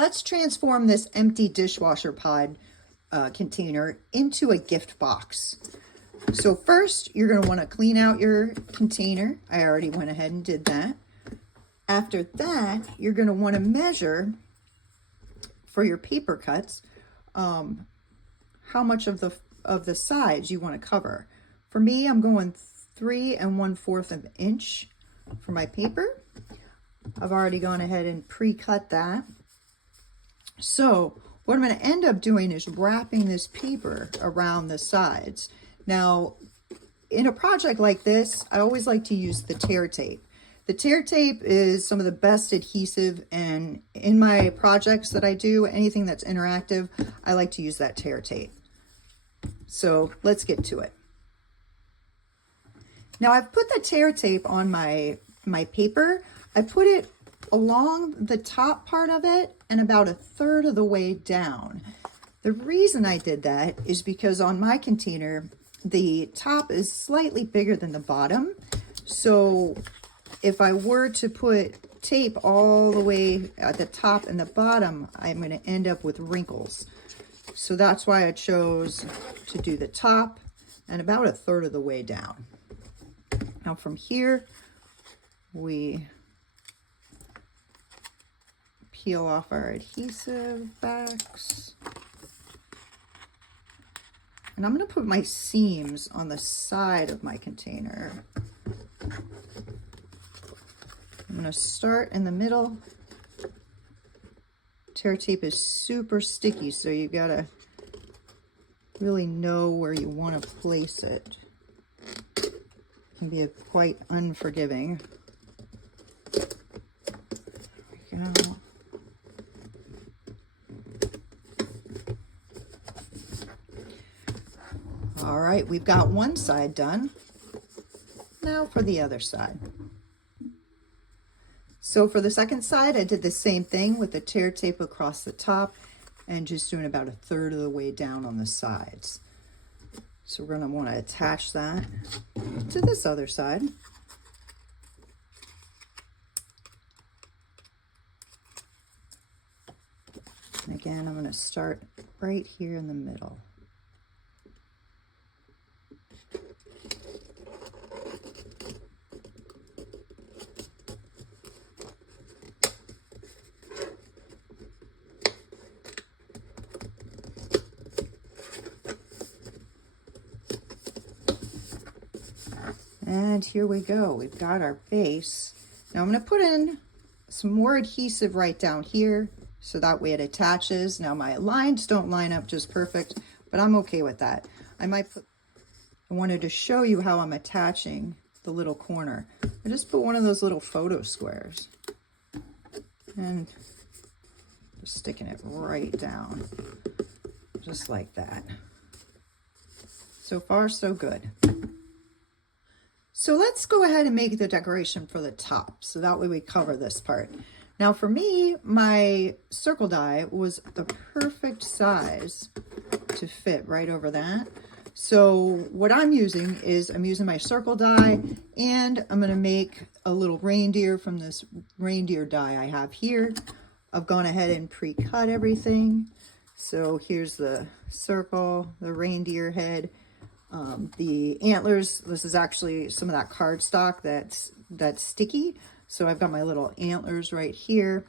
let's transform this empty dishwasher pod container into a gift box. So first, you're going to want to clean out your container. I already went ahead and did that. After that, you're going to want to measure for your paper cuts how much of the sides you want to cover. For me, I'm going 3 1/4 of an inch for my paper. I've already gone ahead and pre-cut that. So what I'm going to end up doing is wrapping this paper around the sides. Now, in a project like this, I always like to use the tear tape. The tear tape is some of the best adhesive, and in my projects that I do, anything that's interactive, I like to use that tear tape. So let's get to it. Now I've put the tear tape on my paper. I put it along the top part of it and about 1/3 of the way down. The reason I did that is because on my container, the top is slightly bigger than the bottom. So if I were to put tape all the way at the top and the bottom, I'm going to end up with wrinkles. So that's why I chose to do the top and about 1/3 of the way down. Now from here, we peel off our adhesive backs. And I'm going to put my seams on the side of my container. I'm going to start in the middle. Tear tape is super sticky, so you've got to really know where you want to place it. It can be quite unforgiving. There we go. All right, we've got one side done. Now for the other side. So for the second side, I did the same thing with the tear tape across the top and just doing about 1/3 of the way down on the sides. So we're going to want to attach that to this other side. And again, I'm going to start right here in the middle. And here we go. We've got our base. Now I'm going to put in some more adhesive right down here so that way it attaches. Now my lines don't line up just perfect, but I'm okay with that. I wanted to show you how I'm attaching the little corner. I just put one of those little photo squares and just sticking it right down, just like that. So far, so good. So let's go ahead and make the decoration for the top, so that way we cover this part. Now for me, my circle die was the perfect size to fit right over that. So what I'm using is I'm using my circle die, and I'm going to make a little reindeer from this reindeer die I have here. I've gone ahead and pre-cut everything. So here's the circle, the reindeer head. The antlers, this is actually some of that cardstock that's sticky. So I've got my little antlers right here.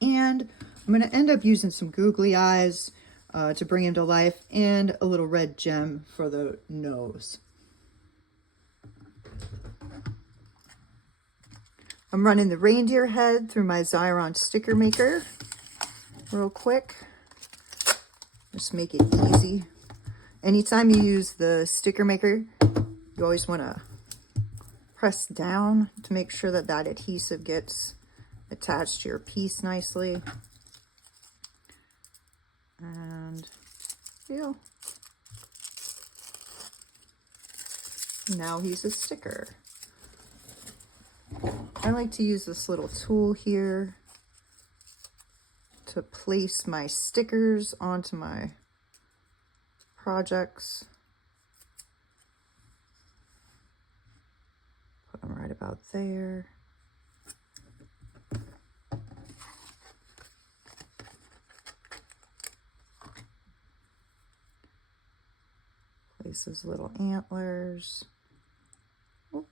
And I'm going to end up using some googly eyes to bring him to life, and a little red gem for the nose. I'm running the reindeer head through my Xyron sticker maker real quick. Just make it easy. Anytime you use the sticker maker, you always want to press down to make sure that that adhesive gets attached to your piece nicely. And feel. Now he's a sticker. I like to use this little tool here to place my stickers onto my projects. Put them right about there. use those little antlers. Oop.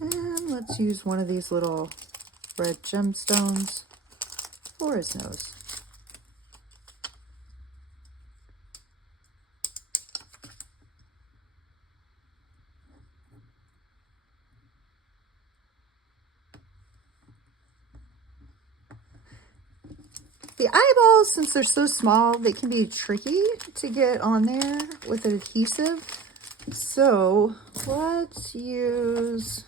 And let's use one of these little red gemstones for his nose. The eyeballs, since they're so small, they can be tricky to get on there with adhesive. So let's use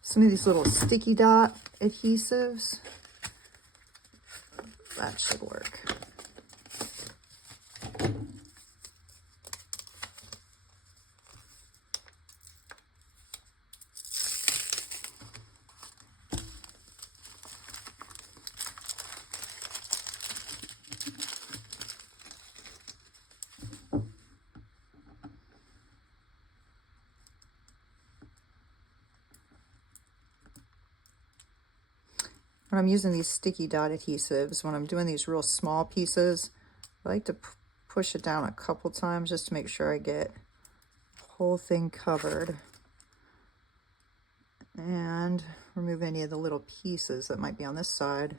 some of these little sticky dot adhesives. That should work. When I'm using these sticky dot adhesives, when I'm doing these real small pieces, I like to push it down a couple times just to make sure I get the whole thing covered and remove any of the little pieces that might be on this side.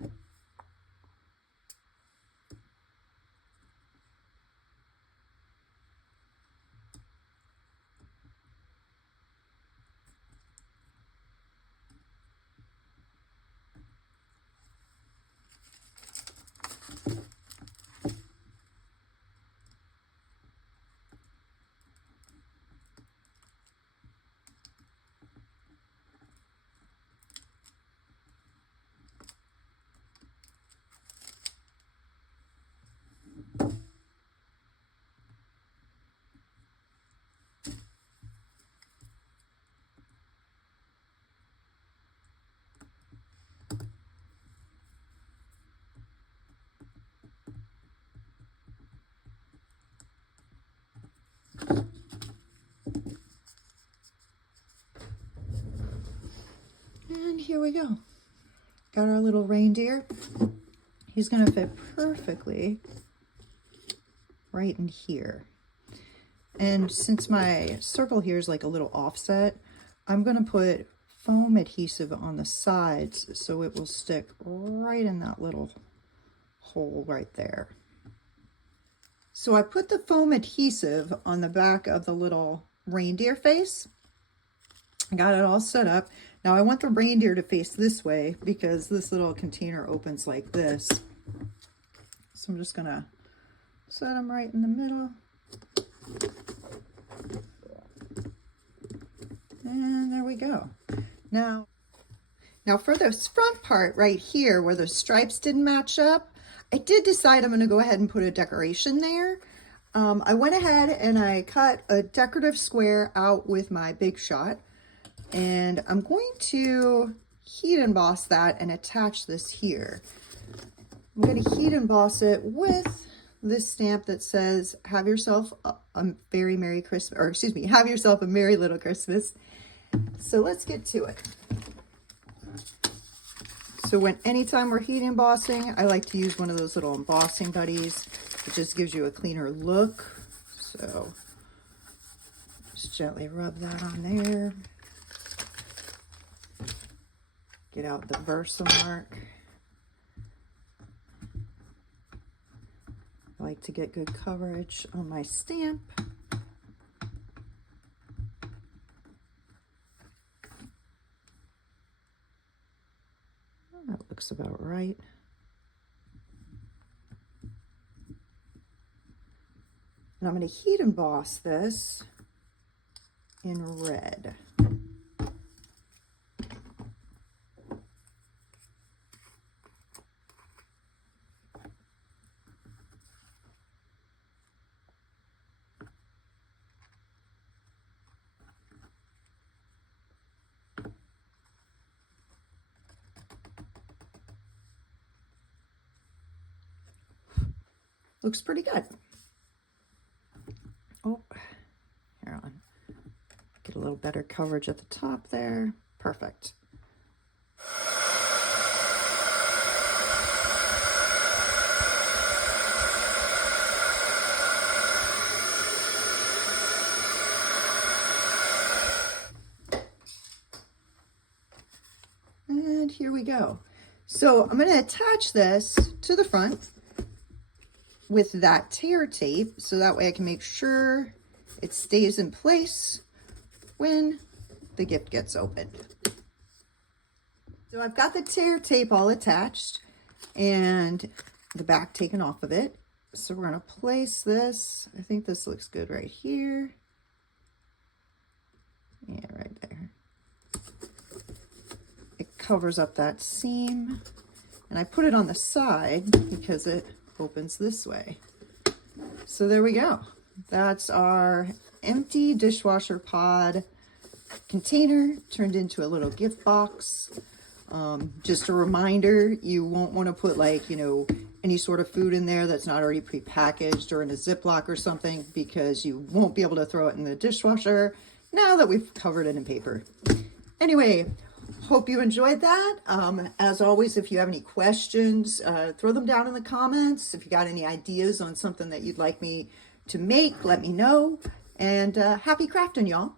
And here we go. Got our little reindeer. He's going to fit perfectly right in here. And since my circle here is like a little offset, I'm going to put foam adhesive on the sides so it will stick right in that little hole right there. So I put the foam adhesive on the back of the little reindeer face. I got it all set up. Now I want the reindeer to face this way because this little container opens like this. So I'm just gonna set them right in the middle. And there we go. Now for this front part right here where the stripes didn't match up, I did decide I'm gonna go ahead and put a decoration there. I went ahead and I cut a decorative square out with my Big Shot. And I'm going to heat emboss that and attach this here. I'm going to heat emboss it with this stamp that says, have yourself a very Merry Christmas, or excuse me, have yourself a Merry Little Christmas. So let's get to it. So anytime we're heat embossing, I like to use one of those little embossing buddies. It just gives you a cleaner look. So just gently rub that on there. Get out the Versamark. I like to get good coverage on my stamp. That looks about right. And I'm going to heat emboss this in red. looks pretty good. Oh, here on. Get a little better coverage at the top there. Perfect. And here we go. So I'm going to attach this to the front with that tear tape, so that way I can make sure it stays in place when the gift gets opened. So I've got the tear tape all attached and the back taken off of it. So we're going to place this. I think this looks good right here. Yeah, right there. It covers up that seam, and I put it on the side because it opens this way. So there we go. That's our empty dishwasher pod container turned into a little gift box. Just a reminder, you won't want to put, like, you know, any sort of food in there that's not already prepackaged or in a Ziploc or something, because you won't be able to throw it in the dishwasher now that we've covered it in paper. Anyway, hope you enjoyed that. As always, if you have any questions, throw them down in the comments. If you got any ideas on something that you'd like me to make, let me know. And happy crafting, y'all.